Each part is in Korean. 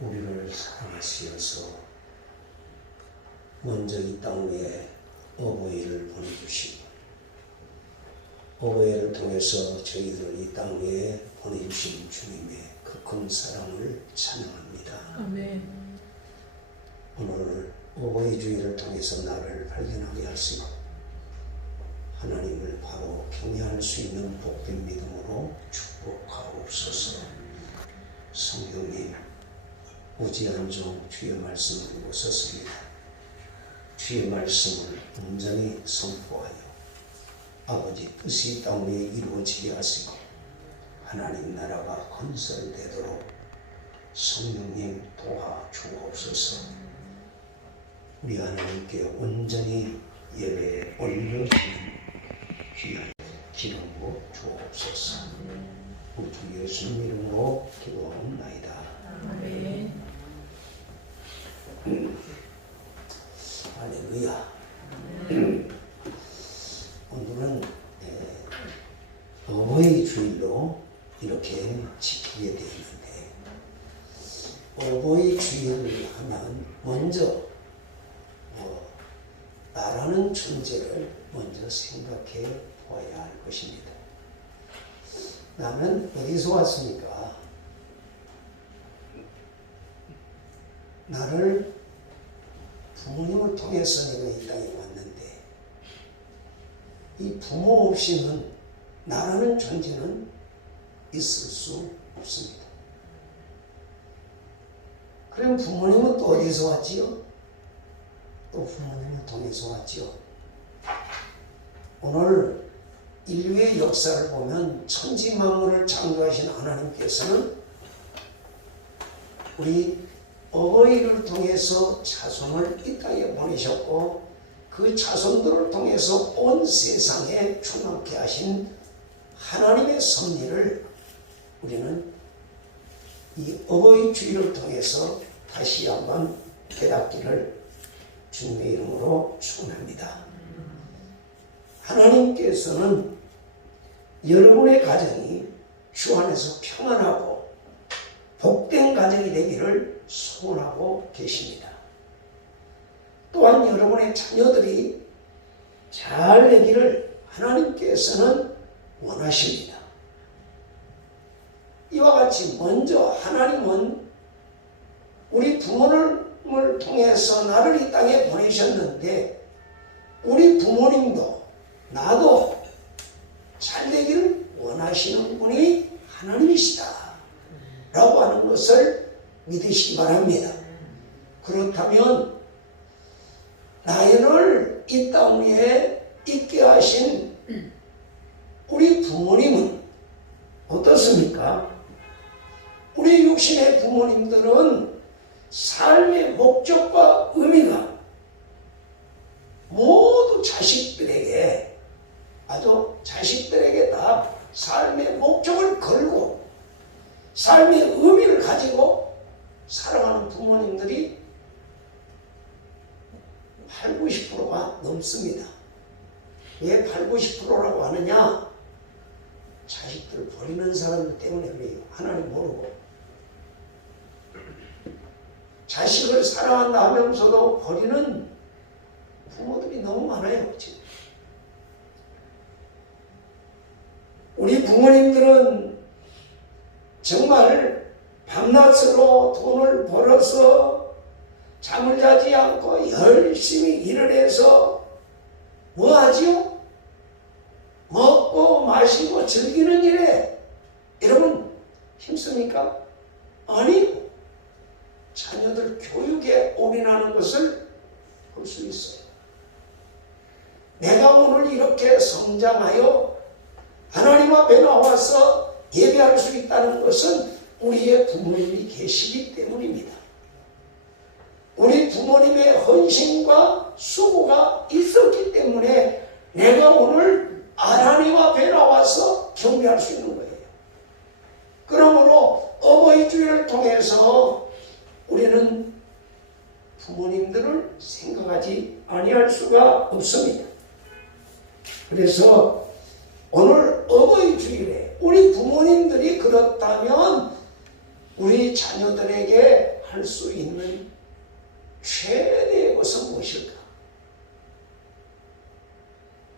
우리를 사랑하시어서 먼저 이 땅 위에 어버이를 보내주시고 어버이를 통해서 저희들 이 땅 위에 보내주신 주님의 그 큰 사랑을 찬양합니다. 아멘. 오늘 어버이 주일을 통해서 나를 발견하게 하시고 하나님을 바로 경외할 수 있는 복된 믿음으로 축복하옵소서. 성령님, 무지한 종 주의 말씀을 보셨습니다. 주의 말씀을 온전히 선포하여 아버지 뜻이 땅 위에 이루어지게 하시고 하나님 나라가 건설되도록 성령님 도와주옵소서. 우리 하나님께 온전히 예배에 올려주는 귀한 기름으로 주옵소서. 우리 주 예수님 이름으로 기도하옵나이다. 아멘. 할렐루야. 오늘은 어버이 주일로 이렇게 지키게 되었는데, 어버이 주일을 하면 먼저 나라는 존재를 먼저 생각해 보아야 할 것입니다. 나는 어디서 왔습니까? 나를 부모님을 통해서 내가 이 땅에 왔는데, 이 부모 없이는 나라는 존재는 있을 수 없습니다. 그럼 부모님은 또 어디서 왔지요? 또 부모님을 통해서 왔지요. 오늘 인류의 역사를 보면 천지만물을 창조하신 하나님께서는 우리 어버이를 통해서 자손을 이 땅에 보내셨고, 그 자손들을 통해서 온 세상에 충만케 하신 하나님의 섭리를 우리는 이 어버이 주일을 통해서 다시 한번 깨닫기를 주님의 이름으로 축원합니다. 하나님께서는 여러분의 가정이 주 안에서 평안하고 복된 가정이 되기를 소원하고 계십니다. 또한 여러분의 자녀들이 잘 되기를 하나님께서는 원하십니다. 이와 같이 먼저 하나님은 우리 부모님을 통해서 나를 이 땅에 보내셨는데, 우리 부모님도 나도 잘 되기를 원하시는 분이 하나님이시다 라고 하는 것을 믿으시기 바랍니다. 그렇다면 나를 이 땅 위에 있게 하신 우리 부모님은 어떻습니까? 우리 육신의 부모님들은 삶의 목적과 의미가 모두 자식들에게, 아주 자식들에게 다 삶의 목적을 걸고 삶의 의미를 가지고 살아가는 부모님들이 8, 90%가 넘습니다. 왜 8, 90%라고 하느냐? 자식들 버리는 사람들 때문에 그래요. 하나님 모르고. 자식을 사랑한다 하면서도 버리는 부모들이 너무 많아요, 지금. 우리 부모님들은 정말 밤낮으로 돈을 벌어서 잠을 자지 않고 열심히 일을 해서 뭐 하지요? 먹고 마시고 즐기는 일에 여러분 힘씁니까? 아니, 자녀들 교육에 올인하는 것을 볼 수 있어요. 내가 오늘 이렇게 성장하여 하나님 앞에 나와서 예배할 수 있다는 것은 우리의 부모님이 계시기 때문입니다. 우리 부모님의 헌신과 수고가 있었기 때문에 내가 오늘 하나님 앞에 나와서 경배할 수 있는 거예요. 그러므로 어버이 주일을 통해서 우리는 부모님들을 생각하지 아니할 수가 없습니다. 그래서 오늘 어버이 주일에 우리 부모님들이 그렇다면 우리 자녀들에게 할 수 있는 최대의 것은 무엇일까?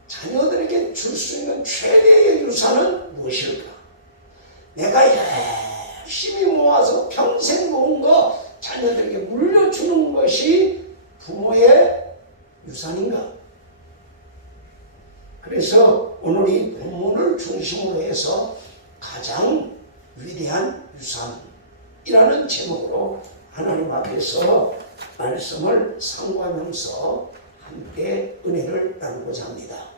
자녀들에게 줄 수 있는 최대의 유산은 무엇일까? 내가 열심히 모아서 평생 모은 거 자녀들에게 물려주는 것이 부모의 유산인가? 그래서 오늘 이 본문을 중심으로 해서 가장 위대한 유산이라는 제목으로 하나님 앞에서 말씀을 상고하면서 함께 은혜를 나누고자 합니다.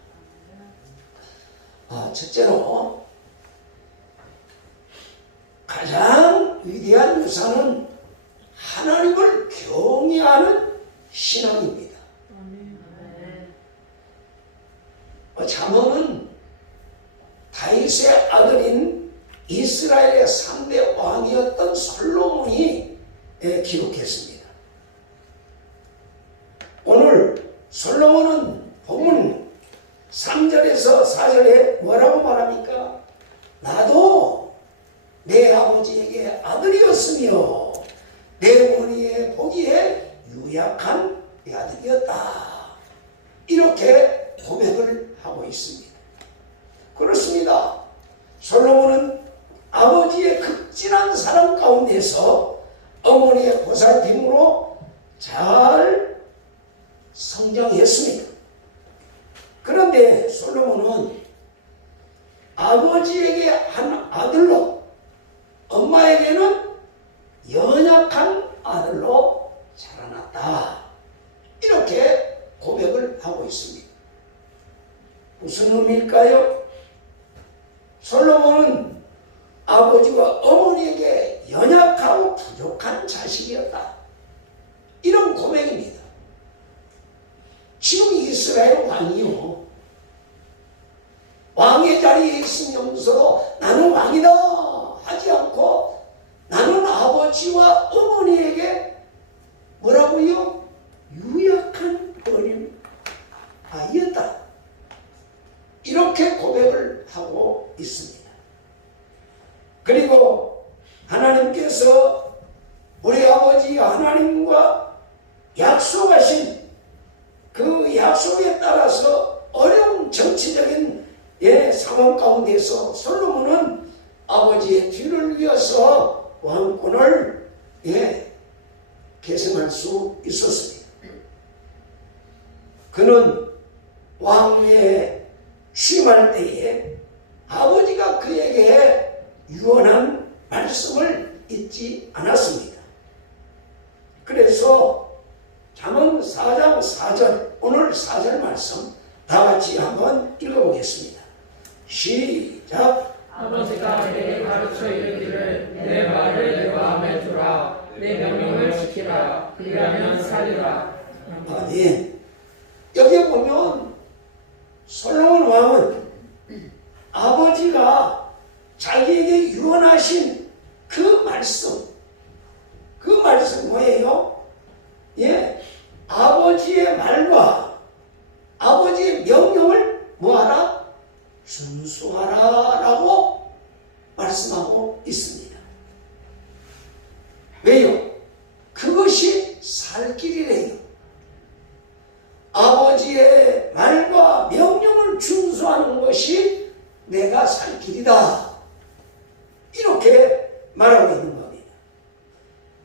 첫째로 가장 위대한 유산은 하나님을 경외하는 신앙입니다. 잠언은 다윗의 아들인 이스라엘의 3대 왕이었던 솔로몬이 기록했습니다. 오늘 솔로몬은 본문 3절에서 4절에 뭐라고 말합니까? 나도 내 아버지에게 아들이었으며 내 어머니의 보기에 유약한 아들이었다. 이렇게 고백을 하고 있습니다. 그렇습니다. 솔로몬은 아버지의 극진한 사랑 가운데서 어머니의 보살핌으로 잘 성장했습니다. 그런데 솔로몬은 아버지에게 한 아들로, 엄마에게는 연약한 아들로 자라났다. 이렇게 고백을 하고 있습니다. 무슨 의미일까요? 솔로몬은 아버지와 어머니에게 연약하고 부족한 자식이었다. 이런 고백입니다. 지금 이스라엘 왕이요, 왕의 자리에 있으면서도 나는 왕이다 하지 않고 나는 아버지와 어머니에게 뭐라고요? 유약한 어린 아이였다. 이렇게 고백을 하고 있습니다. 그리고 하나님께서 우리 아버지 하나님과 약속하신 그 약속에 따라서 어려운 정치적인 상황 가운데서 솔로몬은 아버지의 뒤를 이어서 왕권을 계승할 수 있었습니다. 그는 왕위에 취임할 때에 아버지가 그에게 유언한 말씀을 잊지 않았습니다. 그래서 잠언 4장 4절, 오늘 4절 말씀 다 같이 한번 읽어보겠습니다. 시작. 아버지가 내게 가르쳐 이르기를 내 말을 내 마음에 두라. 내 명령을 지키라. 그리하면 살리라. 아멘. 여기 보면 솔로몬 왕은 아버지가 자기에게 유언하신 그 말씀 뭐예요? 아버지의 말과 아버지의 명령을 뭐하라? 준수하라 라고 말씀하고 있습니다. 왜요? 그것이 살 길이래요. 아버지의 말과 명령을 준수하는 것이 내가 살 길이다. 이렇게 말하고 있는 겁니다.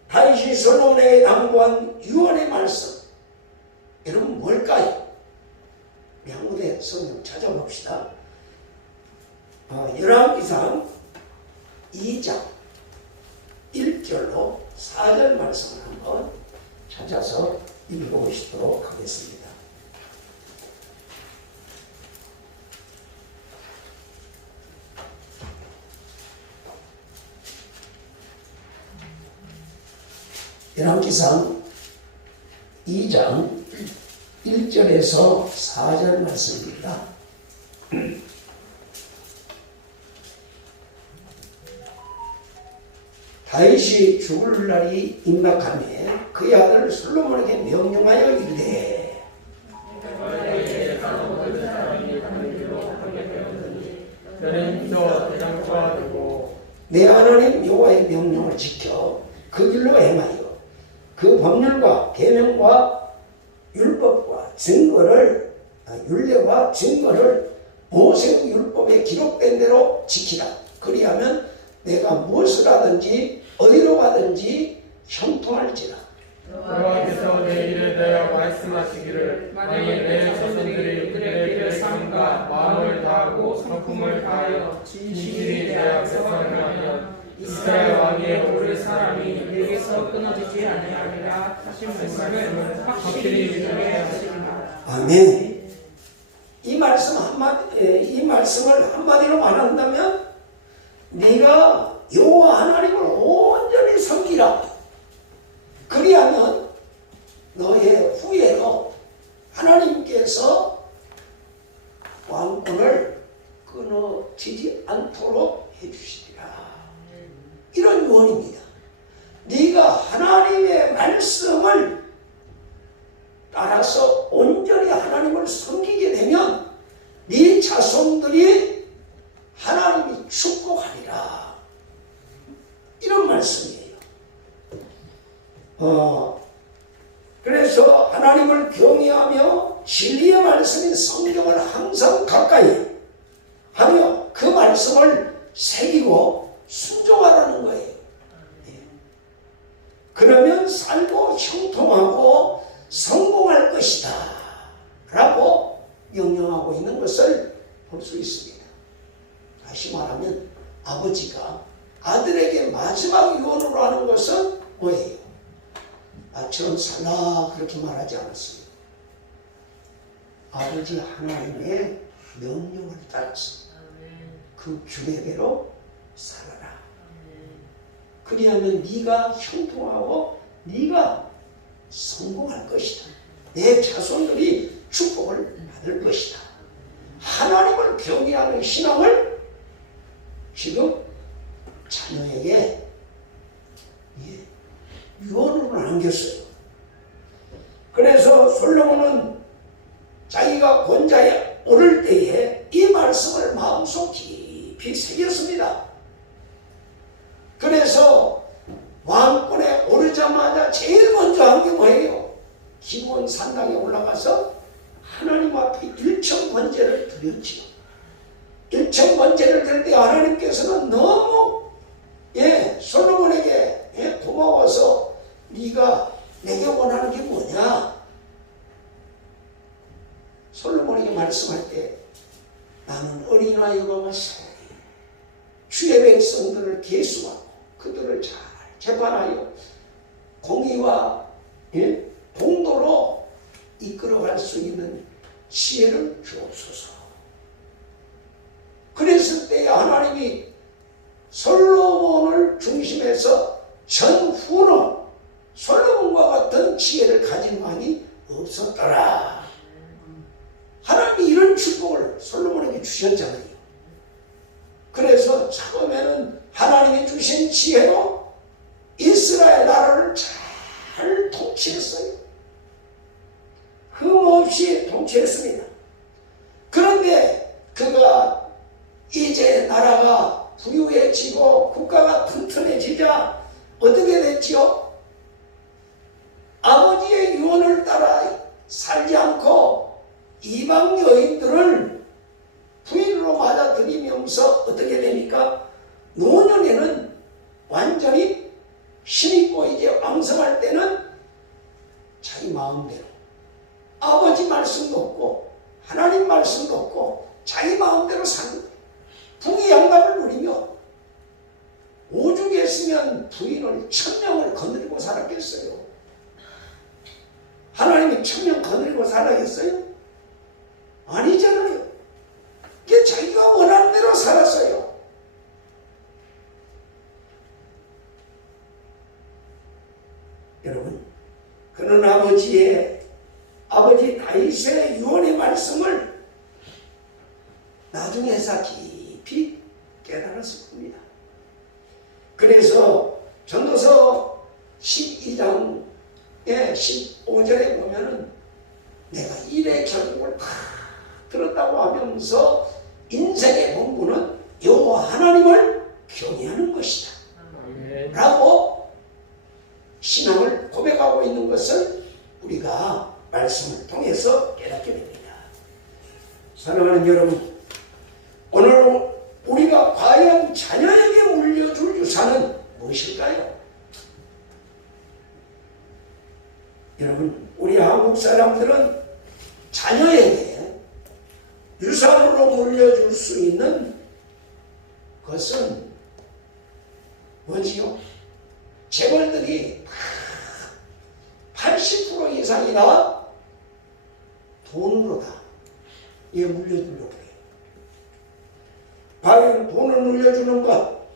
다윗이 솔로몬에게 당부한 유언의 말씀, 여러분 뭘까요? 양무대 성경 찾아봅시다. 열왕기상 2장 1절로 4절 말씀을 한번 찾아서 읽어보시도록 하겠습니다. 열왕기상 2장 1절에서 4절 말씀입니다. 다윗이 죽을 날이 임박하매 그의 아들 솔로몬에게 명령하여 이르되 너는 저 대장부가 되고 내 하나님 여호와의 명령을 지켜 그 길로 행하여 그 법률과 계명과 율법과 증거를 율례와 증거를 모세의 율법에 기록된 대로 지키라. 그리하면 내가 무엇을 하든지 어디로 가든지 형통할지라. 여호와께서 내 일에 대하여 말씀하시기를 만일 내 자손들이 그들의 길을 삼가 마음을 다하고 성품을 다하여 진실이 내 앞에서 행하면 이스라엘 왕위에 오를 사람이 내게서 끊어지지 아니하리라 하신 말씀을 확실히 믿게 하시리라. 아멘. 이 말씀을 한마디로 말한다면 네가 여호와 하나님을 온전히 섬기라. 그리하면 너의 후예로 하나님께서 왕권을 끊어지지 않도록 해주시리라. 이런 유언입니다. 네가 하나님의 말씀을 따라서 온전히 하나님을 섬기게 되면 네 자손들이 하나님이 축복하리라. 이런 말씀이에요. 그래서 하나님을 경외하며 진리의 말씀인 성경을 항상 가까이 하며 그 말씀을 새기고 순종하라는 거예요. 그러면 살고 형통하고 성공할 것이다 라고 명령하고 있는 것을 볼 수 있습니다. 다시 말하면 아버지가 아들에게 마지막 유언으로 하는 것은 뭐예요? 나처럼 살라 그렇게 말하지 않았습니다. 아버지 하나님의 명령을 따라서 그 규례대로 살아라. 그리하면 네가 형통하고 네가 성공할 것이다. 내 자손들이 축복을 받을 것이다. 하나님을 경외하는 신앙을 지금 자녀에게 유언으로 남겼어요. 그래서 솔로몬은 자기가 권자에 오를 때에 이 말씀을 마음속 깊이 새겼습니다. 그래서 왕권에 오르자마자 제일 먼저 한 게 뭐예요? 기브온 산당에 올라가서 하나님 앞에 일천번제를 드렸지요. 일천번제를 드릴 때 하나님께서는 너무 솔로몬에게 고마워서 네가 내게 원하는 게 뭐냐? 솔로몬에게 말씀할 때 나는 어린아이와 사랑해 주의 백성들을 계수하고 그들을 잘 재판하여 공의와 공도로 이끌어갈 수 있는 지혜를 주옵소서. 그랬을 때 하나님이 솔로몬을 중심해서 전후는 솔로몬과 같은 지혜를 가진 왕이 없었더라. 하나님이 이런 축복을 솔로몬에게 주셨잖아요. 그래서 처음에는 하나님이 주신 지혜로 이스라엘 나라를 잘 통치했어요. 흠없이 통치했습니다. 그런데 그가 이제 나라가 부유해지고 국가가 튼튼해지자 어떻게 됐지요? 아버지의 유언을 따라 살지 않고 이방 여인들을 부인으로 맞아들이면서 어떻게 됩니까? 노년에는 완전히 힘있고 이제 왕성할 때는 자기 마음대로 아버지 말씀도 없고 하나님 말씀도 없고 자기 마음대로 사는 거예요. 부귀양감을 누리며 오죽 했으면 부인을 1000명을 거느리고 살았겠어요. 하나님이 1000명 거느리고 살았겠어요? 아니잖아요. 그게 자기가 원하는 대로 살았어요. 여러분, 그는 아버지 다윗의 유언의 말씀을 나중에서 깊이 깨달았을 겁니다. 그래서 전도서 12장의 15절에 보면은 내가 일의 결국을 다 들었다고 하면서 인생의 본분은 여호와 하나님을 경외하는 것이다 라고 신앙을 고백하고 있는 것을 우리가 말씀을 통해서 깨닫게 됩니다. 사랑하는 여러분, 오늘 우리가 과연 자녀에게 물려줄 유산은 무엇일까요? 여러분, 우리 한국 사람들은 자녀에게 유산으로 물려줄 수 있는 것은 뭐지요? 재벌들이 80% 이상이나 돈으로 다 물려주려고 해요. 과연 돈을 물려주는 것,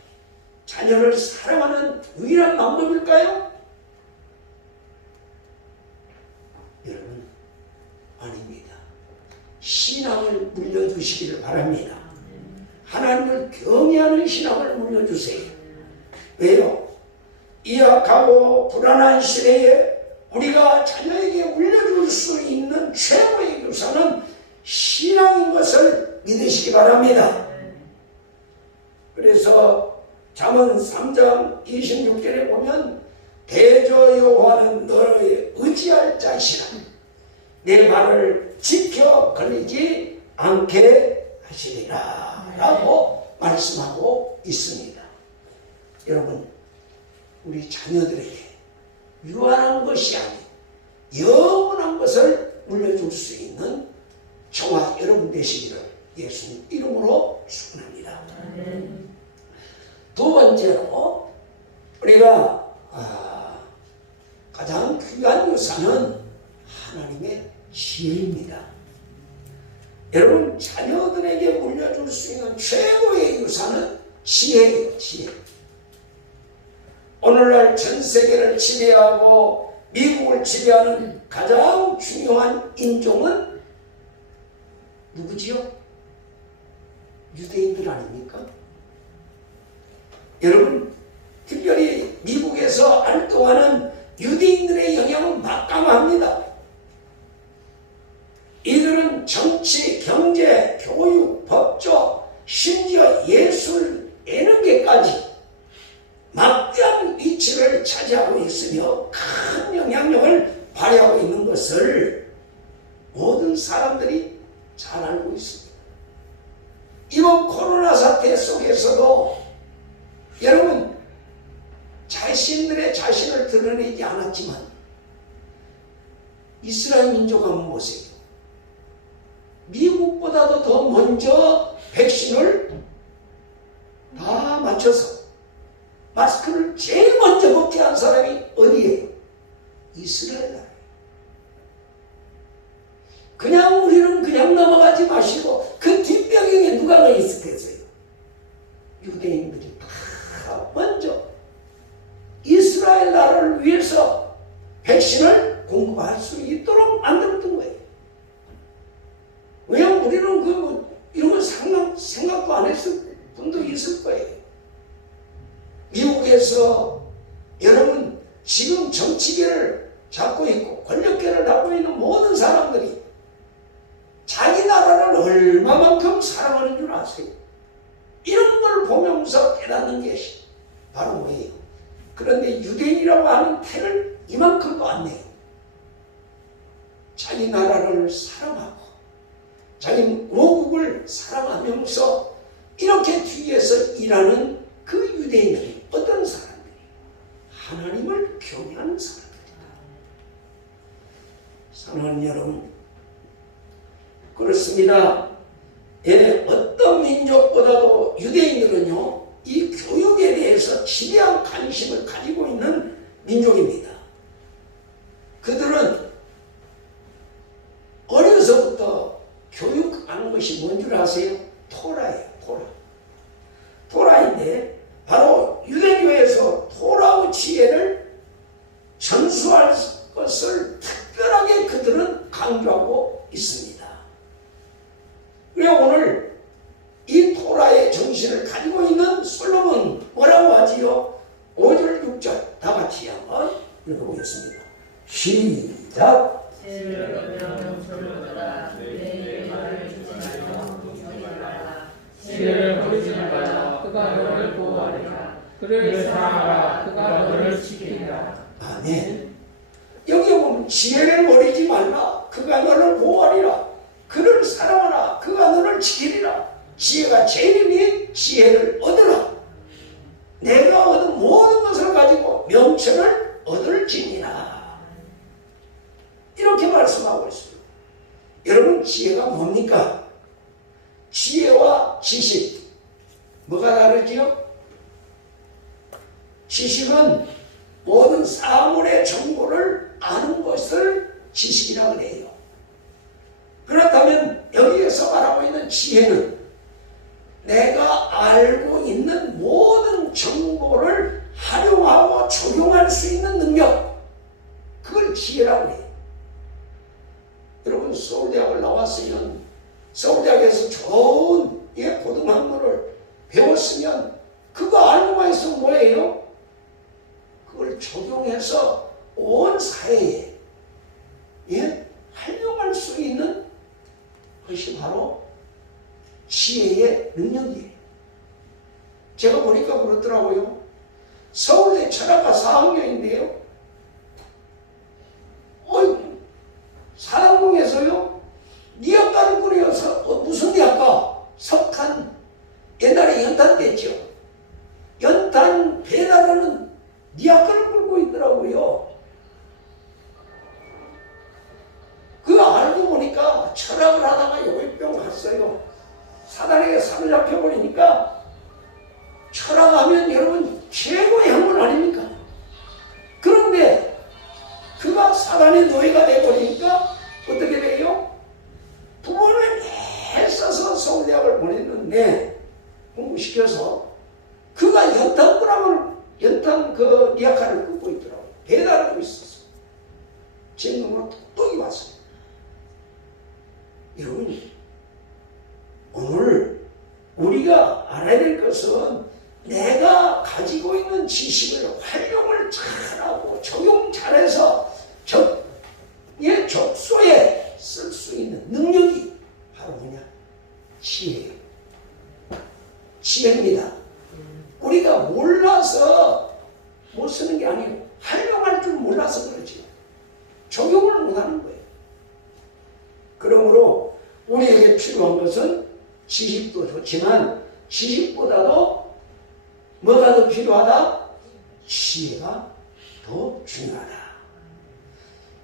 자녀를 사랑하는 유일한 방법일까요? 여러분, 아닙니다. 신앙을 물려주시기를 바랍니다. 하나님을 경외하는 신앙을 물려주세요. 왜요? 이 악하고 불안한 시대에 우리가 자녀에게 물려줄 수 있는 최고의 유산은 신앙인 것을 믿으시기 바랍니다. 그래서 잠언 3장 26절에 보면 대저 여호와는 너의 의지할 자시라 내 말을 지켜 걸리지 않게 하시리라 라고 말씀하고 있습니다. 여러분, 우리 자녀들에게 유한한 것이 아닌 영원한 것을 물려줄 수 있는 저와 여러분 되시기를 예수님 이름으로 축원합니다. 두 번째로 우리가 가장 귀한 유산은 하나님의 지혜입니다. 여러분, 자녀들에게 물려줄 수 있는 최고의 유산은 지혜예요. 지혜. 오늘날 전 세계를 지배하고 미국을 지배하는 가장 중요한 인종은 누구지요? 유대인들 아닙니까? 여러분, 특별히 미국에서 활동하는 유대인들의 영향은 막강합니다. 이들은 정치, 경제, 교육, 법조, 심지어 예술, 예능계까지 막대한 위치를 차지하고 있으며 큰 영향력을 발휘하고 있는 것을 모든 사람들이 잘 알고 있습니다. 이번 코로나 사태 속에서도 여러분, 자신들의 자신을 드러내지 않았지만 이스라엘 민족 한번 보세요. 미국보다도 더 먼저 백신을 다 맞춰서 마스크를 제일 먼저 벗게 한 사람이 어디예요? 이스라엘 나라예요. 그냥 우리는 그냥 넘어가지 마시고 그 뒷배경에 누가 있었겠어요? 유대인들이 다 먼저 이스라엘 나라를 위해서 백신을 공급할 수 있도록 만들었던 거예요. 왜냐하면 우리는 이런 건 생각도 안 했을 분도 있을 거예요. 미국에서 여러분, 지금 정치계를 잡고 있고 권력계를 잡고 있는 모든 사람들이 자기 나라를 얼마만큼 사랑하는 줄 아세요? 이런 걸 보면서 깨닫는 것이 바로 뭐예요? 그런데 유대인이라고 하는 태를 이만큼도 안 내요. 자기 나라를 사랑하고 자기 모국을 사랑하면서 이렇게 뒤에서 일하는 그 유대인들이 어떤 사람들이? 하나님을 경외하는 사람들이다. 사랑하는 여러분, 그렇습니다. 어떤 민족보다도 유대인들은요, 이 교육에 대해서 지대한 관심을 가지고 있는 민족입니다. 그들은 어려서부터 교육하는 것이 뭔 줄 아세요? 토라예요. 토라인데 바로 유대교에서 토라의 지혜를 전수할 것을 특별하게 그들은 강조하고 있습니다. 그래서 오늘 이 토라의 정신을 가지고 있는 솔로몬 뭐라고 하지요? 5절 6절 다 같이 한번 읽어보겠습니다. 시작. 지혜를 버리지 말라. 그가 너를 보호하리라. 그를 사랑하라. 그가 너를 지키리라. 아멘. 여기 지혜를 버리지 말라. 그가 너를 보호하리라. 그를 사랑하라. 그가 너를 지키리라. 지혜가 제일이니 지혜를 얻으라. 내가 얻은 모든 것을 가지고 명철을 얻을지니라. 이렇게 말씀하고 있습니다. 여러분, 지혜가 뭡니까? 지혜와 지식, 뭐가 다르지요? 지식은 모든 사물의 정보를 아는 것을 지식이라고 해요. 그렇다면 여기에서 말하고 있는 지혜는 내가 알고 있는 모든 정보를 활용하고 적용할 수 있는 능력, 그걸 지혜라고 해요. 여러분, 서울대학을 나왔으면 서울대학에서 좋은 고등학문을 배웠으면 그거 알고만 있으면 뭐예요? 그걸 적용해서 온 사회에 활용할 수 있는 것이 바로 지혜의 능력이에요. 제가 보니까 그렇더라고요. 서울대 철학과 4학년인데요. 사당동에서요. 니학과를 꾸려서 무슨 니학과? 석탄. 옛날에 연탄 됐죠. 연탄 배달하는 니학과를 끌고 있더라고요. 그거 알고 보니까 철학을 하다가 요일병 갔어요. 사단에게 사로잡혀버리니까 철학하면 여러분 최고의 학문 아닙니까? 그런데 그가 사단의 노예가 되어버리니까 어떻게 돼요? 부모를 애써서 서울대학을 보냈는데 공부시켜서 그가 연탄 리아카를 끊고 있더라고요. 배달하고 있었어. 제 눈으로 똑똑히 봤어요. 여러분, 오늘 우리가 알아야 될 것은 내가 가지고 있는 지식을 활용을 잘하고 적용 잘해서 적소에 쓸 수 있는 능력이 바로 뭐냐? 지혜예요. 지혜입니다. 우리가 몰라서 못 쓰는 게 아니고 활용할 줄 몰라서 그렇지. 적용을 못하는 거예요. 그러므로 우리에게 필요한 것은 지식도 좋지만 지식보다도 뭐가 더 필요하다? 지혜가 더 중요하다.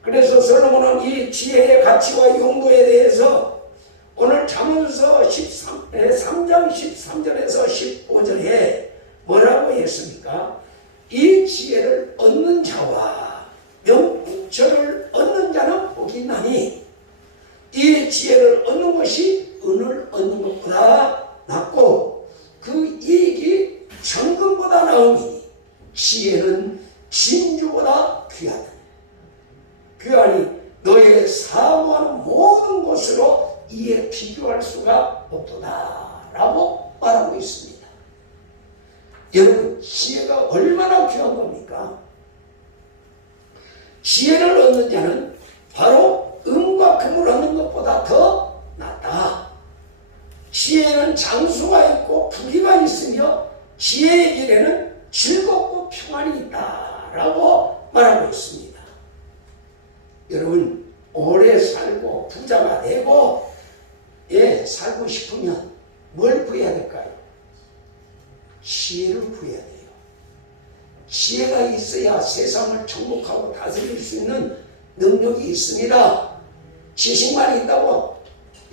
그래서 솔로몬은 이 지혜의 가치와 용도에 대해서 오늘 잠언서 3장 13절에서 15절에 뭐라고 했습니까? 이 지혜를 얻는 자와 명철을 얻는 자는 복이 있나니 이 지혜를 얻는 것이 은을 얻는 것보다 낫고 그 이익이 정금보다 나으니 지혜는 진주보다 귀하다. 귀하니 너의 사모하는 모든 것으로 이에 비교할 수가 없도다 라고 말하고 있습니다. 여러분, 지혜가 얼마나 귀한 겁니까? 지혜를 얻는 자는 바로 은과 금을 얻는 것보다 더 낫다. 지혜는 장수가 있고 부귀가 있으며 지혜의 길에는 즐겁고 평안이 있다 라고 말하고 있습니다. 여러분, 오래 살고 부자가 되고 살고 싶으면 뭘 구해야 될까요? 지혜를 구해야 돼요. 지혜가 있어야 세상을 정복하고 다스릴 수 있는 능력이 있습니다. 지식만 있다고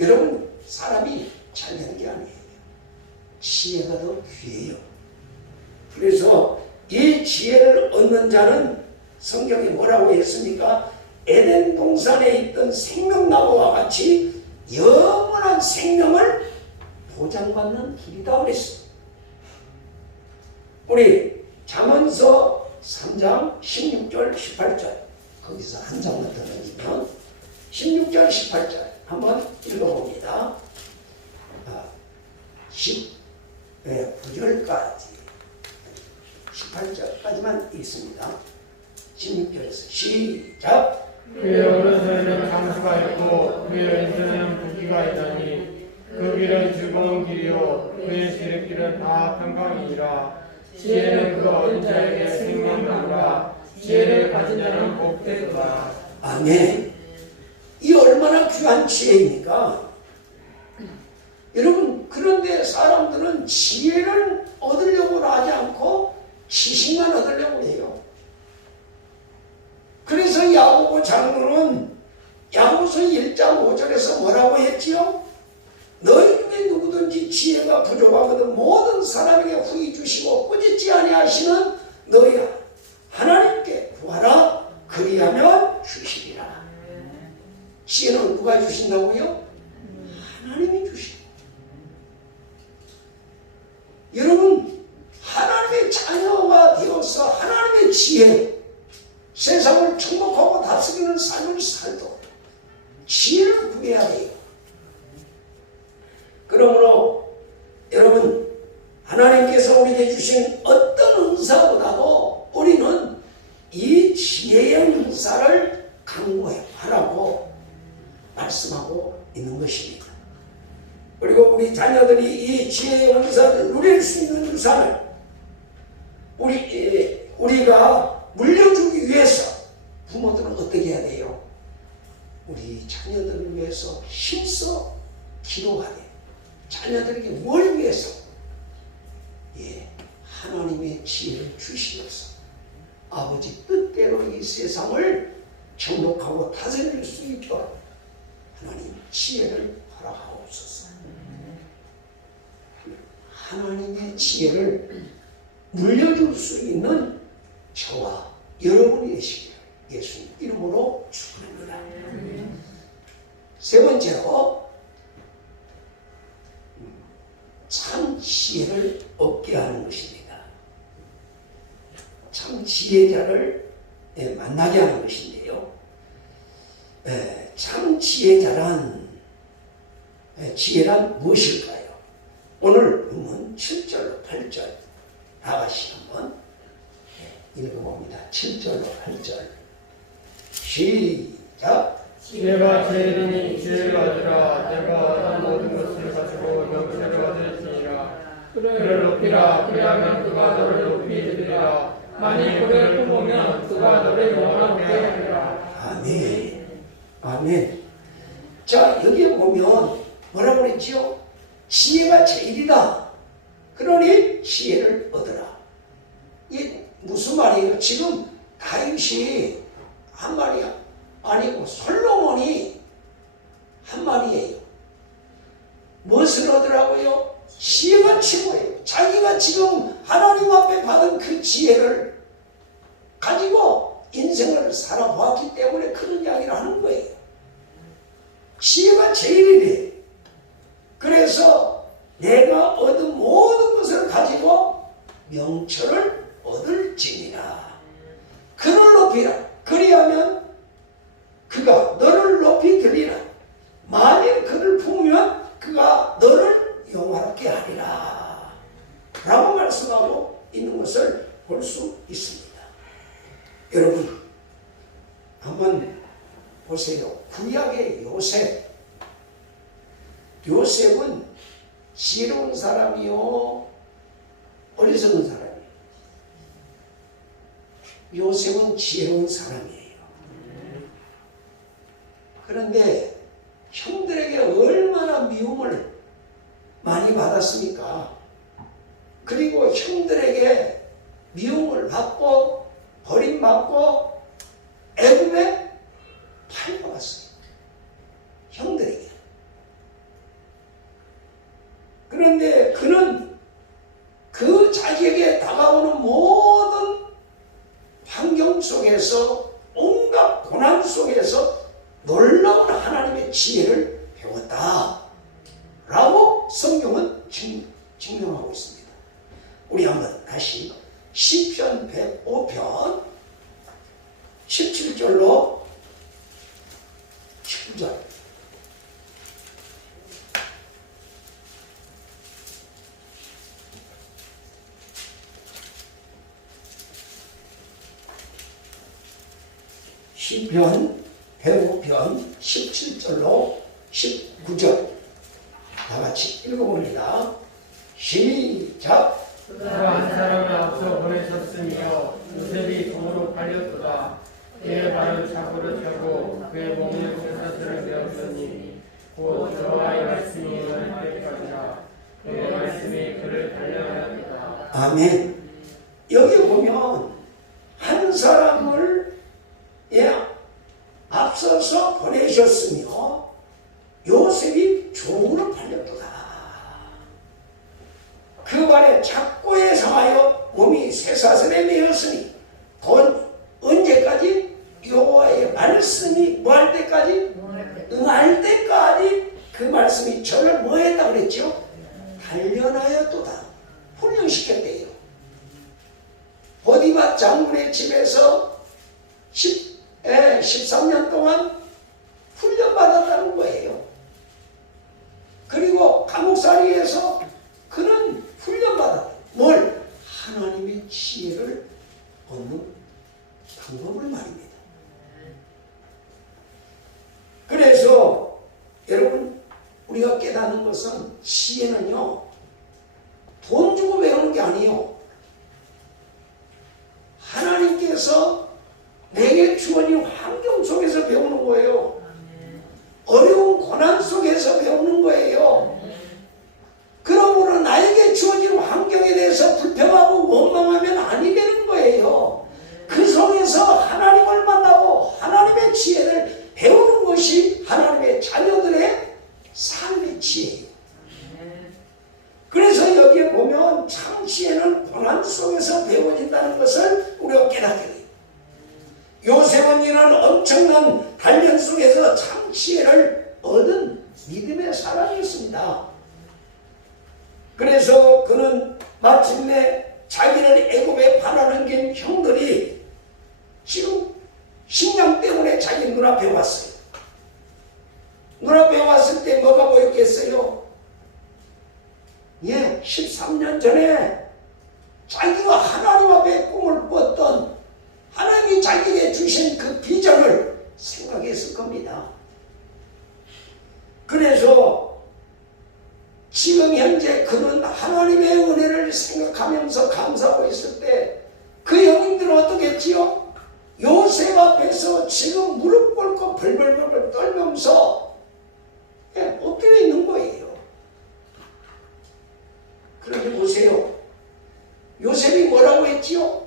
여러분 사람이 잘 되는 게 아니에요. 지혜가 더 귀해요. 그래서 이 지혜를 얻는 자는 성경에 뭐라고 했습니까? 에덴 동산에 있던 생명나무와 같이 영원한 생명을 보장받는 길이다 그랬어요. 우리 잠언서 3장 16절 18절 거기서 한 장만 더 넣으면 16절 18절 한번 읽어봅니다. 19절까지 18절까지만 읽습니다. 16절에서 시작. 그의 오른손에는 장수가 있고 그의 왼손에는 부귀가 있나니 그 길은 즐거운 길이요 그의 지름길은 다 평강이니라. 지혜는 그 얻은 자에게 생명나무라. 지혜를 가진 자는 복되도다. 아멘. 이 얼마나 귀한 지혜입니까? 여러분, 그런데 사람들은 지혜를 얻으려고 하지 않고 지식만 얻으려고 해요. 그래서 야고보 장로는 야고보서 1장 5절에서 뭐라고 했지요? 너희 중에 누구든지 지혜가 부족하거든 모든 사람에게 후히 주시고 꾸짖지 아니하시는 너희 하나님께 구하라. 그리하면 주시리라. 지혜는 누가 주신다고요? 하나님이 주십니다. 여러분, 하나님의 자녀가 되어서 하나님의 지혜, 세상을 축복하고 다스리는 삶을 살도 지혜를 구해야 돼요. 그러므로 여러분, 하나님께서 우리에게 주신 어떤 은사보다도 우리는 이 지혜의 은사를 강구하라고 말씀하고 있는 것입니다. 그리고 우리 자녀들이 이 지혜의 은사를 누릴 수 있는 은사를 우리가 물려주기 위해서 부모들은 어떻게 해야 돼요? 우리 자녀들을 위해서 힘써 기도하되 자녀들에게 뭘 위해서? 하나님의 지혜를 주시면서 아버지 뜻대로 이 세상을 정복하고 다스릴 수 있도록 하나님 지혜를 허락하옵소서. 하나님의 지혜를 물려줄 수 있는 저와 여러분이 되시기를 예수님 이름으로 축원합니다. 세 번째로 참 지혜를 얻게 하는 것입니다. 참 지혜자를 만나게 하는 것인데요. 참 지혜자란 지혜란 무엇일까요? 오늘 본문 7절로 8절 다 같이 한번 읽어봅니다. 7절로 8절 시작. 내가 지혜이니 지혜를 얻으라. 내가 얻은 모든 것을 가지고 영생을 얻을지니라. 그를 높이라. 그리하면 그가 너를 높이 들리라. 만일 그를 품으면 그가 너를 영원하게 하리라. 아멘. 아멘. 자, 여기에 보면 뭐라고 그랬지요? 지혜가 제일이다. 그러니 지혜를 얻으라. 이게 무슨 말이에요? 지금 다윗이 한 말이야. 아니고 솔로몬이 한 말이에요. 무엇을 얻으라고요? 지혜가 최고예요. 자기가 지금 하나님 앞에 받은 그 지혜를 가지고 인생을 살아보았기 때문에 그런 이야기를 하는 거예요. 지혜가 제일이래. 그래서 내가 얻은 모든 것을 가지고 명철을 얻을지니라. 그를 높이라. 그리하면 그가 너를 높이 들리라. 만일 그를 품으면 그가 너를 영화롭게 하리라. 라고 말씀하고 있는 것을 볼 수 있습니다. 여러분, 한번 보세요. 구약의 요셉. 요셉은 지혜로운 사람이요, 어리석은 사람이에요. 요셉은 지혜로운 사람이에요. 그런데 형들에게 얼마나 미움을 많이 받았습니까? 그리고 형들에게 미움을 받고 버림받고 애굽에 팔려갔어요. 형들에게. 그런데 그는 그 자기에게 다가오는 모든 환경 속에서 온갖 고난 속에서 놀라운 하나님의 지혜를 배웠다 라고 성경은 증명하고 있습니다. 우리 한번 다시 시편 105편 17절로 19절 시편 105편 17절로 19절 다 같이 읽어봅니다. 시작. 그가 한 사람을 앞서 보내셨으며 요셉이 종으로 팔렸도다. 그의 발은 자고를 펴고 그의 몸은 쇠사슬을 배웠으니 곧 여호와의 말씀이 임할 때까지라. 그의 말씀이 그를 달려하였다. 아멘. 여기 보면 한 사람을 앞서서 보내셨으며 요셉이 종으로 팔렸도다. 그 발에 작고에 상하여 몸이 쇠사슬에 매였으니 곧 언제까지? 여호와의 말씀이 뭐 할 때까지? 응할 때까지 그 말씀이 저를 뭐 했다 그랬죠? 단련하였도다. 훈련시켰대요. 보디바 장군의 집에서 13년 동안 훈련받았다는 거예요. 그리고 감옥살이에서 그는 훈련받았다. 뭘? 하나님의 지혜를 얻는 방법을 말입니다. 그래서 여러분 우리가 깨닫는 것은 지혜는요 돈 주고 배우는 게 아니에요. 하나님께서 내게 주어진 환경 속에서 배우는 거예요. 어려운 고난 속에서 배우는 거예요. 그러므로 나에게 주어진 환경에 대해서 불평하고 원망하면 아니 되는 거예요. 그 속에서 하나님을 만나고 하나님의 지혜를 배우는 것이 하나님의 자녀들의 삶의 지혜예요. 그래서 여기에 보면 참 지혜는 고난 속에서 배워진다는 것을 우리가 깨닫게 돼요. 요셉은 이런 엄청난 단련 속에서 참 지혜를 얻은 믿음의 사람이었습니다. 그래서 그는 마침내 자기를 애굽에 팔아넘긴 형들이 지금 식량 때문에 자기 눈앞에 왔어요. 눈앞에 왔을 때 뭐가 보였겠어요? 13년 전에 자기가 하나님 앞에 꿈을 꿨던 하나님이 자기에게 주신 그 비전을 생각했을 겁니다. 그래서 지금 현재 그는 하나님의 은혜를 생각하면서 감사하고 있을 때 그 형님들은 어떻게 했지요? 요셉 앞에서 지금 무릎 꿇고 벌벌벌 떨면서 엎드려 있는 거예요. 그런데 보세요. 요셉이 뭐라고 했지요?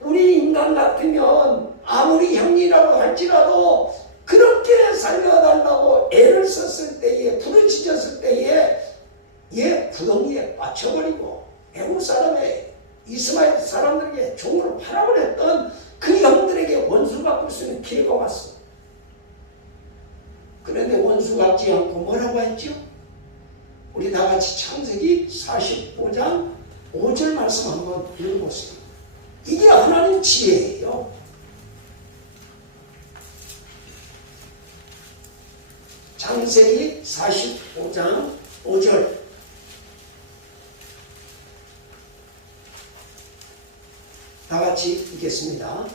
우리 인간 같으면 아무리 형이라고 할지라도 그렇게 살려달라고 애를 썼을 때에 부르짖었을 때에 구덩이에 빠쳐버리고 애국 사람의 이스마엘 사람들에게 종으로 팔아버렸던 그 형들에게 원수 갚을 수 있는 기회가 왔어. 그런데 원수 갚지 않고 뭐라고 했죠? 우리 다같이 창세기 45장 5절 말씀 한번 읽어보세요. 이게 하나님 지혜예요. 창세기 45장 5절 다같이 읽겠습니다.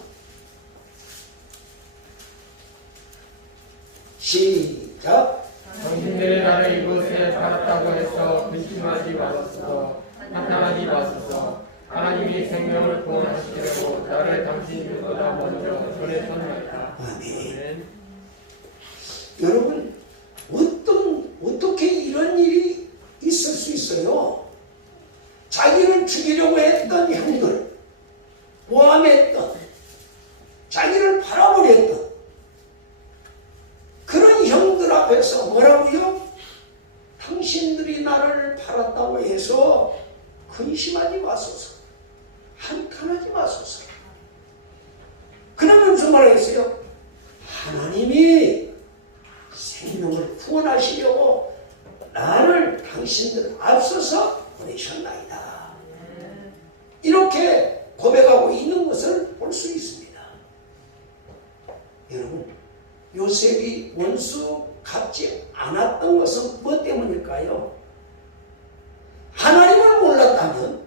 시작. 당신들이 나를 이곳에 팔았다고 해서 근심하지 마소서. 한탄하지 마소서. 하나님이 생명을 구원하시려고 나를 당신들보다 먼저 전해셨나이다. 아멘. 여러분 어떻게 이런 일이 있을 수 있어요? 자기를 죽이려고 했던 형들, 모함했던, 자기를 팔아버렸던 그런 형들 앞에서 뭐라고요? 당신들이 나를 팔았다고 해서 근심하지 마소서, 한탄하지 마소서. 그러면서 말했어요. 하나님이 생명을 구원하시려고 나를 당신들 앞서서 보내셨나이다. 이렇게 고백하고 있는 것을 볼 수 있습니다. 여러분, 요셉이 원수 갚지 않았던 것은 뭐 때문일까요? 하나님을 몰랐다면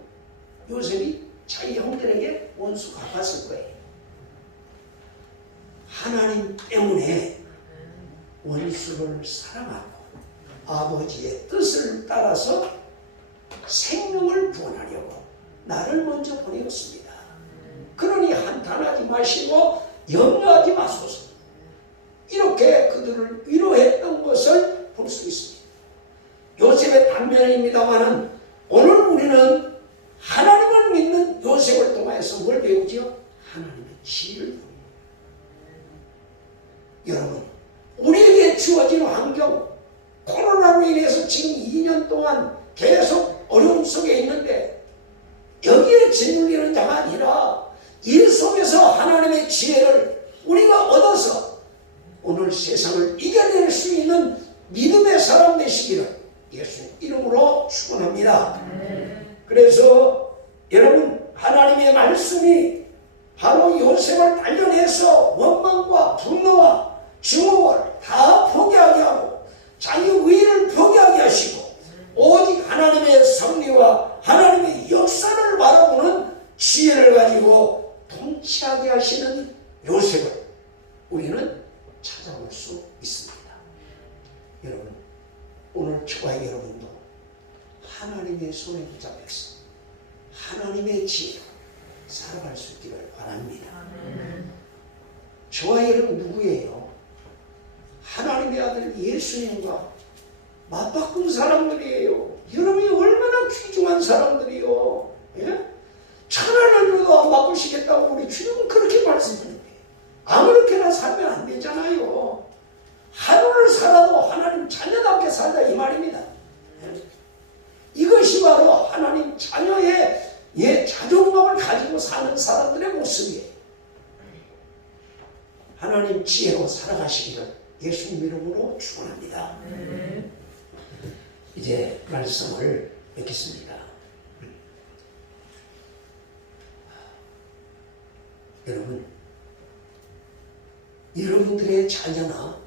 요셉이 자기 형들에게 원수 갚았을 거예요. 하나님 때문에 원수를 사랑하고 아버지의 뜻을 따라서 생명을 구원하려고 나를 먼저 보내었습니다. 그러니 한탄하지 마시고 염려하지 마소서. 이렇게 그들을 위로했던 것을 볼 수 있습니다. 요셉의 단면입니다마는 오늘 우리는 하나님을 믿는 요셉을 통해서 뭘 배우지요? 하나님의 지혜를 배웁니다. 여러분, 우리에게 주어진 환경, 코로나로 인해서 지금 2년 동안 계속 어려움 속에 있는데 여기에 짓눌리는 자가 아니라 이 속에서 하나님의 지혜를 우리가 얻어서 오늘 세상을 이겨낼 수 있는 믿음의 사람 되시기를 예수님 이름으로 축원합니다. 그래서 여러분, 하나님의 말씀이 바로 요셉을 단련해서 원망과 분노와 증오를 다 포기하게 하고 자기 의의를 포기하게 하시고 오직 하나님의 섭리와 하나님의 역사를 바라보는 지혜를 가지고 통치하게 하시는 요셉을 우리는 찾아볼 수 있습니다. 여러분, 오늘 저와 여러분도 하나님의 손에 붙잡혀서 하나님의 지혜로 살아갈 수 있기를 바랍니다. 저와 여러분 누구예요? 하나님의 아들 예수님과 맞바꾼 사람들이에요. 여러분이 얼마나 귀중한 사람들이요. 예? 천하를 줘도 안 바꾸시겠다고 우리 주님은 그렇게 말씀하는데 아무렇게나 살면 안 되잖아요. 하루를 살아도 하나님 자녀답게 살다 이 말입니다. 예? 이것이 바로 하나님 자녀의 자존감을 가지고 사는 사람들의 모습이에요. 하나님 지혜로 살아가시기를 예수님 이름으로 축원합니다. 이제 말씀을 맺겠습니다. 여러분, 여러분들의 자녀나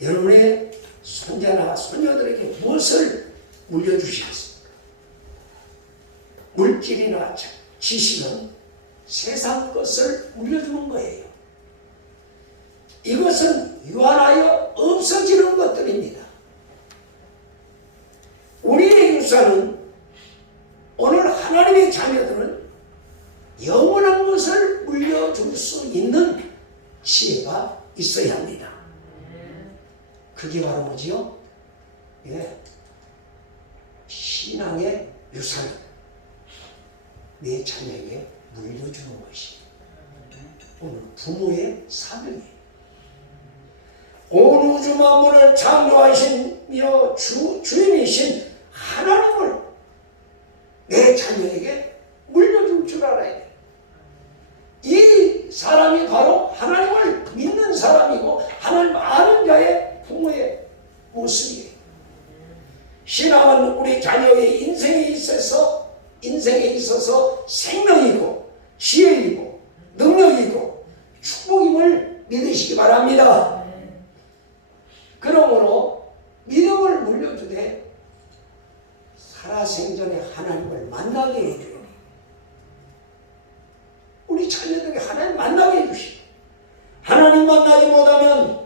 여러분의 손자나 손녀들에게 무엇을 물려주시겠습니까? 물질이나 지식은 세상 것을 물려주는 거예요. 이것은 유한하여 없어지는 것들입니다. 우리의 유산은 오늘 하나님의 자녀들은 영원한 것을 물려줄 수 있는 지혜가 있어야 합니다. 그게 바로 뭐지요? 신앙의 유산을 내 자녀에게 물려주는 것이 오늘 부모의 사명이에요. 온 우주 만물을 창조하시며 주인이신 하나님을 내 자녀에게 물려줄 줄 알아야 돼요. 이 사람이 바로 하나님을 믿는 사람이고 하나님 아는 자의 부모의 모습이에요. 신앙은 우리 자녀의 인생에 있어서 생명이고 지혜이고 능력이고 축복임을 믿으시기 바랍니다. 그러므로 믿음을 물려주되 살아생전에 하나님을 만나게 해줘요. 우리 자녀들이 하나님 만나게 해주시고 하나님 만나지 못하면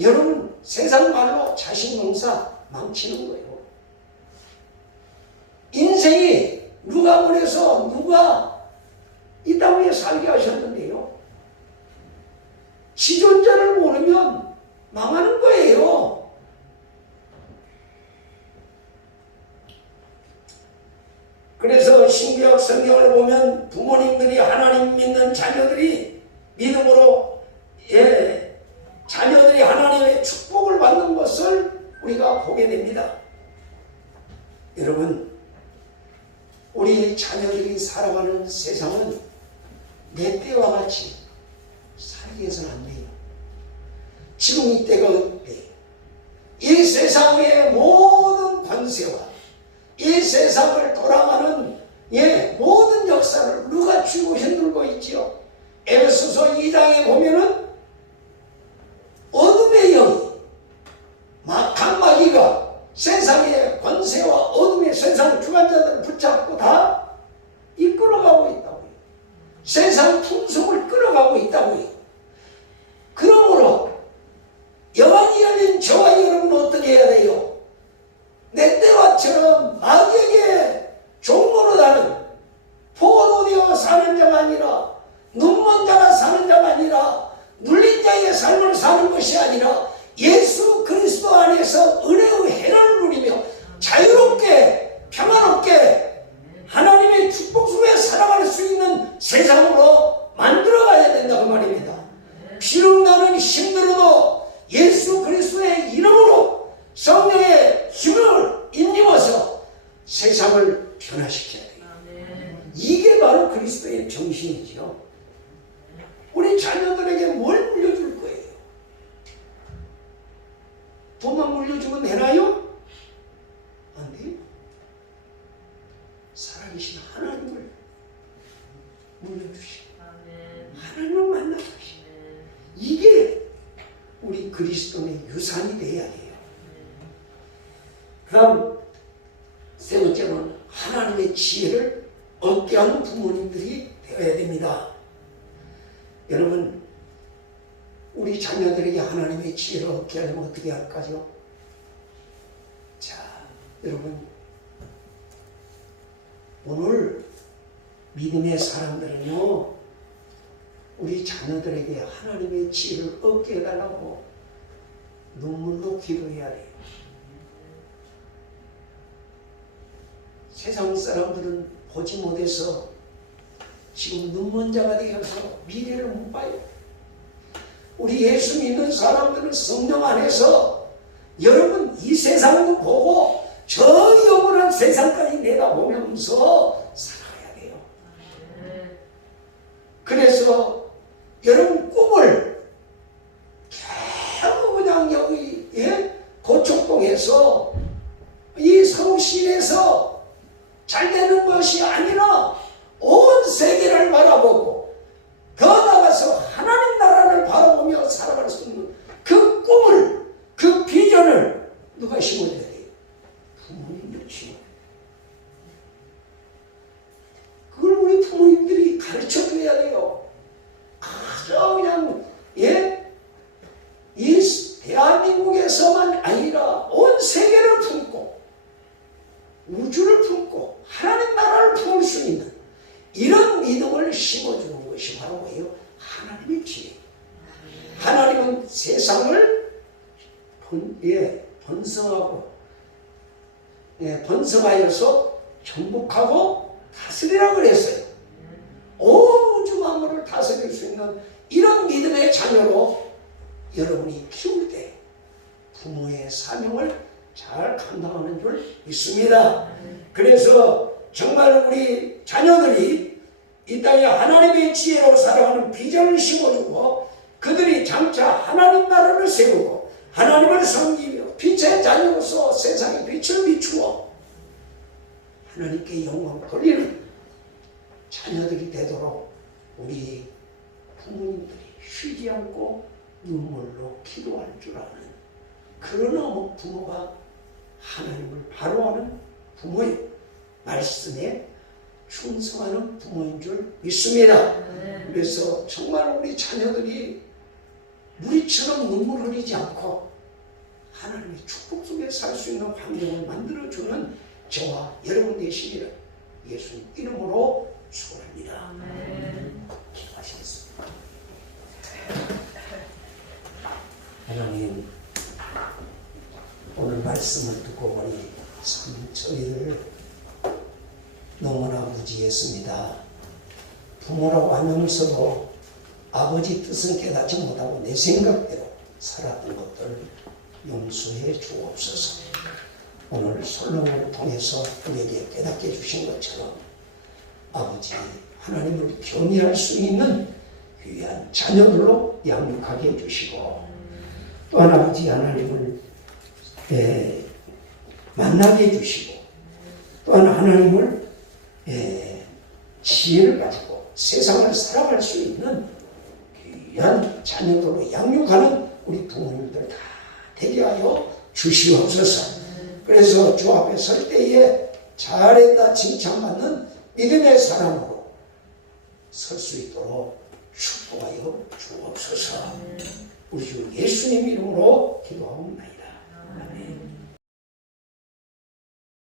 여러분 세상 말로 자식 농사 망치는 거예요. 인생이 누가 보내서 누가 이 땅에 살게 하셨는데요. 지존자를 모르면 망하는 거예요. 그래서 신구약 성경을 보면 부모님들이 하나님 믿는 자녀들이 믿음으로 자녀들이 하나님의 축복을 받는 것을 우리가 보게 됩니다. 여러분, 우리 자녀들이 살아가는 세상은 내 때와 같이 살기 해서는 안 돼요. 지금 이 때가 어때요? 이 세상의 모든 권세와 이 세상을 돌아가는 모든 역사를 누가 쥐고 흔들고 있지요? 에베소서 2장에 보면은 어둠의 영이 칸마귀가 세상의 권세와 어둠의 세상 주관자들을 붙잡고 다 이끌어가고 있다고요. 세상 풍속을 끌어가고 있다고요. 그러므로 여왕이 열린 저와 여러분은 어떻게 해야 돼요? 내 때와처럼 마귀에게 종로 것이 아니라 예수 그리스도 안에서 은혜의 해를 누리며 자유롭게 평안롭게 하나님의 축복 속에 살아갈 수 있는 세상으로 만들어가야 된다고 말입니다. 비록 힘들어도 예수 그리스도의 이름으로 성령의 힘을 힘입어서 세상을 변화시켜야 돼요. 이게 바로 그리스도의 정신이죠. 우리 자녀들에게 뭘 물려줄 거예요? 돈만 물려주면 되나요? 안 돼요. 살아계신 하나님을 물려주시고 하나님을 만나주시고 이게 우리 그리스도의 유산이 되어야 돼요. 그럼 세 번째는 하나님의 지혜를 얻게 하는 부모님들이 되어야 됩니다. 여러분, 우리 자녀들에게 하나님의 지혜를 얻게 하려면 어떻게 할까요? 자, 여러분, 오늘 믿음의 사람들은요, 우리 자녀들에게 하나님의 지혜를 얻게 해달라고 눈물로 기도해야 돼요. 세상 사람들은 보지 못해서 지금 눈먼 자가 되어서 미래를 못 봐요. 우리 예수 믿는 사람들은 성령 안에서 여러분 이 세상도 보고 저 영원한 세상까지 내다보면서 살아야 돼요. 그래서 여러분 꿈을 계속 그냥 여기 고척동에서 이 성실에서 잘 되는 것이 아니라 온 세계를 바라보고 더 나가서 하나님 나라를 바라보며 살아갈 수 있는 그 꿈을, 그 비전을 누가 심어줘야 돼요? 부모님들이 심어줘야 돼요. 그걸 우리 부모님들이 가르쳐줘야 돼요. 아주 그냥 이 대한민국에서만 아니라 온 세계를 품고 우주를 품고 하나님 나라를 품을 수 있는 이런 믿음을 심어주는 것이 바로 뭐예요? 하나님의 지혜. 하나님은 세상을 번성하여서 정복하고 다스리라 그랬어요. 온 우주 만물을 다스릴 수 있는 이런 믿음의 자녀로 여러분이 키울 때 부모의 사명을 잘 감당하는 줄 믿습니다. 그래서 정말 우리 자녀들이 이 땅에 하나님의 지혜로 살아가는 비전을 심어주고 그들이 장차 하나님 나라를 세우고 하나님을 섬기며 빛의 자녀로서 세상에 빛을 비추어 하나님께 영광 돌리는 자녀들이 되도록 우리 부모님들이 쉬지 않고 눈물로 기도할 줄 아는 그런 부모가 하나님을 바로하는 부모예요. 말씀에 충성하는 부모인 줄 믿습니다. 그래서 정말 우리 자녀들이 우리처럼 눈물 흘리지 않고 하나님의 축복 속에 살 수 있는 환경을 만들어주는 저와 여러분 되시기를 예수님 이름으로 축원합니다. 기도하시겠습니다. 하나님, 오늘 말씀을 듣고 보니 참 저희를 너무나 무지했습니다. 부모라고 하면서도 아버지 뜻은 깨닫지 못하고 내 생각대로 살았던 것들 용서해 주옵소서. 오늘 설명을 통해서 우리에게 깨닫게 해주신 것처럼 아버지 하나님을 경외할 수 있는 귀한 자녀들로 양육하게 해주시고 또한 아버지 하나님을 만나게 해주시고 또한 하나님을 지혜를 가지고 세상을 살아갈 수 있는 귀한 자녀들로 양육하는 우리 부모님들 다 되게 하여 주시옵소서. 그래서 주 앞에 설 때에 잘했다 칭찬받는 믿음의 사람으로 설 수 있도록 축복하여 주옵소서. 우리 주 예수님 이름으로 기도하옵나이다. 아멘.